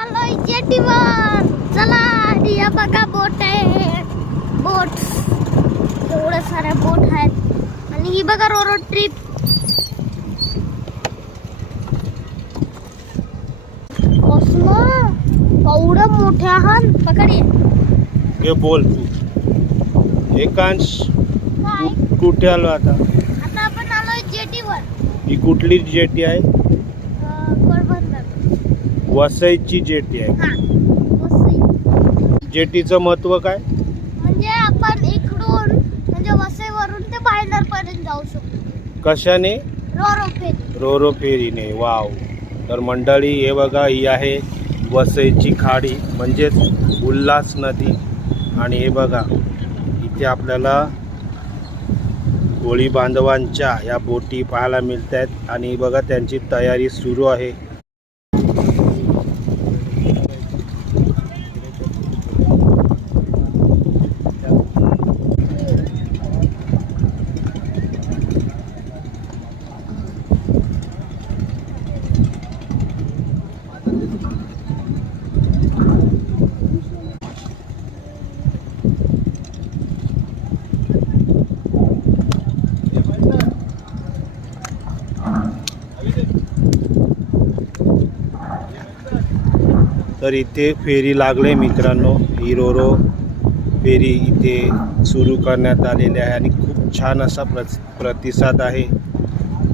चाललोय जेटीवर चला या बघा बोट आहे. बोट एवढ्या साऱ्या बोट आहेत. आणि ही बघा रोरो ट्रिप एवढं मोठ्या हान पकड. हे बोल तू. एकांश कुठे आलो आता? आता आपण आलोय जेटीवर ही कुठली जेटी आहे? वसईची जेटी आहे. हा वसई. जेटीचं महत्त्व काय? म्हणजे आपण इकडून म्हणजे वसईवरून ते भाईंदर पर्यंत जाऊ शकतो. कशाने? Roro ferry. रोरो फेरीने. वाव. तर मंडळी हे बघा ही आहे वसईची खाडी म्हणजेच उल्हास नदी. आणि हे बघा इथे आपल्याला कोळी बांधवांच्या या बोटी पाहायला मिळत आहेत आणि बघा त्यांची तयारी सुरू आहे. तर इथे फेरी लागले मित्रांनो. ही फेरी इथे सुरू करण्यात आलेली आहे आणि खूप छान असा प्र प्रतिसाद आहे.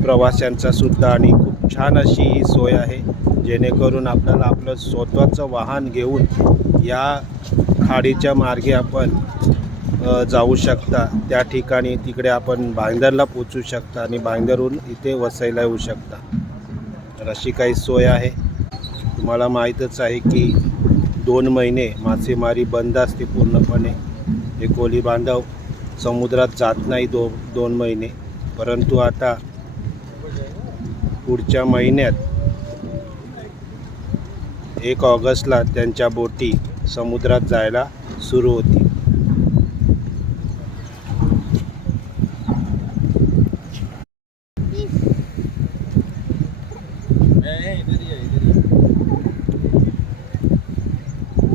प्रवाशांचा सुद्धा आणि खूप छान अशी ही सोय आहे. जेणेकरून आपल्याला आपलं स्वतःचं वाहन घेऊन या खाडीच्या मार्गे आपण जाऊ शकता. त्या ठिकाणी तिकडे आपण भाईंदरला पोचू शकता आणि भाईंदरहून इथे वसायला येऊ शकता. तर अशी काही सोय आहे. तुम्हाला माहीतच आहे की दोन महिने मासेमारी बंद असते पूर्णपणे. हे कोळी बांधव समुद्रात जात नाही दो दोन महिने. परंतु आता पुढच्या महिन्यात एक ऑगस्टला त्यांच्या बोटी समुद्रात जायला सुरू होती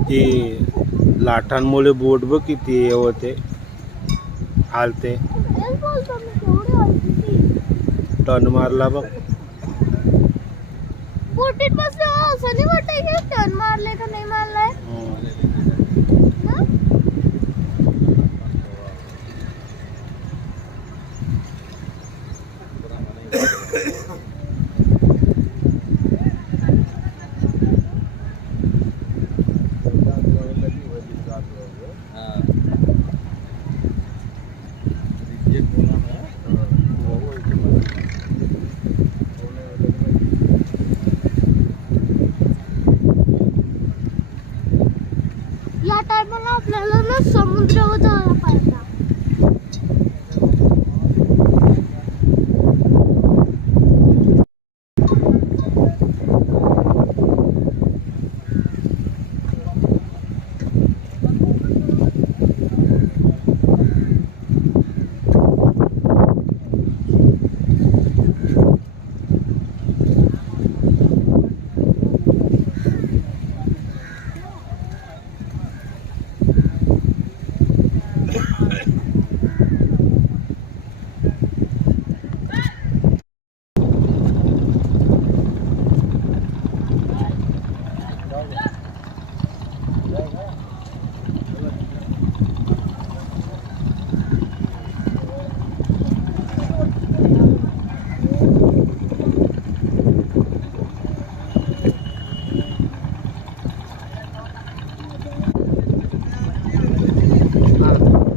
ती लाटांमुळे बोट बघ किती हे होते. हालते टन मारला बघ. बोटीत बसले. असं नाही वाटाय की टर्न मारले का नाही मारलाय हं? या टायमाला आपल्याला ना समुद्रावर जायला पाहिजे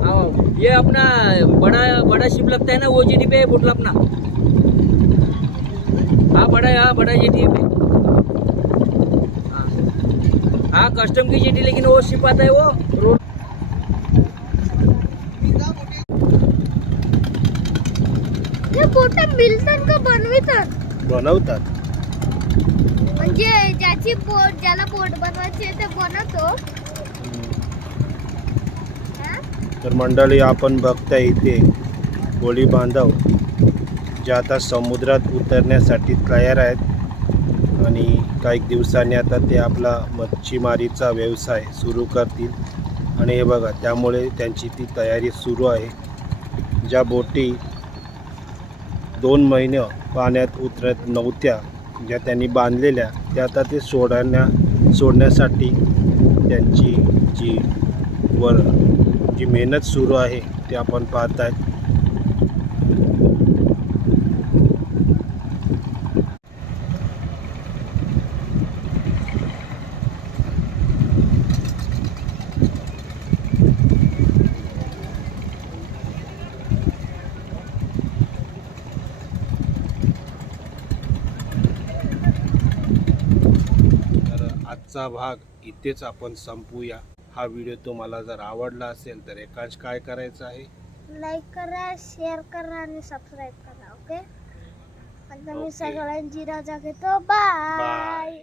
हाँ, ये अपना बड़ा बड़ा शिप लगता है ना वो जेटी पे बोटला अपना हाँ बड़ा है बड़ा जेटी पे हाँ। हाँ कस्टम की जेटी लेकिन वो शिप आता है वो रोड बोट मिळतात का बनवितात बनवतात। म्हणजे ज्याची बोट ज्याला बोट बनवायची आहे ते बनवतो हा? तर मंडळी आपण बघता इथे कोळी बांधव जे आता समुद्रात उतरण्यासाठी तयार आहेत. आणि काही दिवसांनी आता ते आपला मच्छीमारीचा व्यवसाय सुरू करतील. आणि हे बघा त्यामुळे त्यांची ती तयारी सुरू आहे. ज्या बोटी दोन महिने पाण्यात उतरत नव्हत्या ज्या त्यांनी बांधलेल्या त्या आता ते सोडण्या सोडण्यासाठी त्यांची जी वर जी मेहनत सुरू आहे ते आपण पाहत आहेत तर आजचा भाग इथेच आपण संपूया. हा व्हिडिओ तुम्हाला जर आवडला असेल तर एकाच काय करायचं आहे? लाईक करा शेअर करा आणि सबस्क्राईब करा ओके आता मी. सगळ्यांची रजा घेतो. बाय